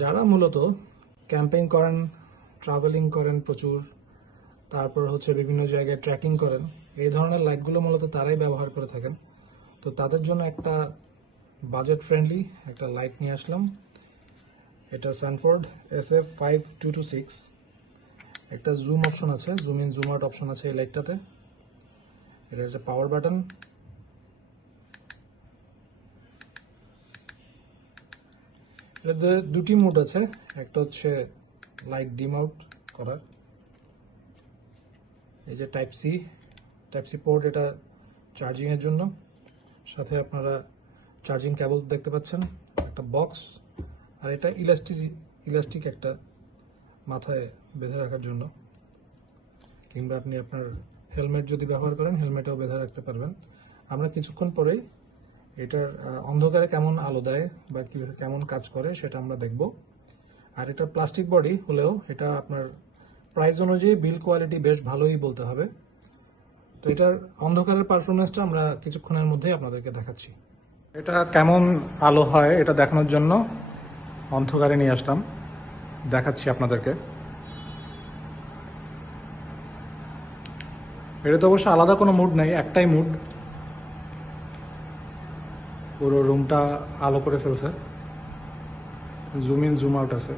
যারা মূলত ক্যাম্পেইন করেন, ট্রাভেলিং করেন প্রচুর, তারপর হচ্ছে বিভিন্ন জায়গায় ট্রেকিং করেন, এই ধরনের লাইটগুলো মূলত তারাই ব্যবহার করে থাকেন। তো তাদের জন্য একটা বাজেট ফ্রেন্ডলি একটা লাইট নিয়ে আসলাম। এটা স্যানফোর্ড SF5226। একটা জুম অপশন আছে, zoom in zoom out option আছে এই লাইটটাতে। এটা হচ্ছে পাওয়ার বাটন। এটাতে দুটি মোড আছে, একটা হচ্ছে লাইট ডিম আউট করার, এই যে টাইপ সি পোর্ট, এটা চার্জিং এর জন্য। সাথে আপনারা চার্জিং কেবল দেখতে পাচ্ছেন, একটা বক্স, আর এটা ইলাস্টিক একটা মাথায় বেঁধে রাখার জন্য, কিংবা আপনি আপনার হেলমেট যদি ব্যবহার করেন হেলমেটেও বেঁধে রাখতে পারবেন। আমরা কিছুক্ষণ পরেই এটার অন্ধকারে কেমন আলো দেয় বা কিভাবে কেমন কাজ করে সেটা আমরা দেখব। আর এটা প্লাস্টিক বডি হলেও এটা আপনার প্রাইস অনুযায়ী বিল কোয়ালিটি বেশ ভালোই বলতে হবে। তো এটার অন্ধকারের পারফরমেন্সটা আমরা কিছুক্ষণের মধ্যেই আপনাদেরকে দেখাচ্ছি। এটা কেমন আলো হয় এটা দেখানোর জন্য অন্ধকারে নিয়ে আসলাম, দেখাচ্ছি আপনাদেরকে। এটা তো অবশ্য আলাদা কোনো মুড নেই, একটাই মুড, পুরো রুমটা আলো করে ফেলছে। জুম ইন জুম আউট আছে।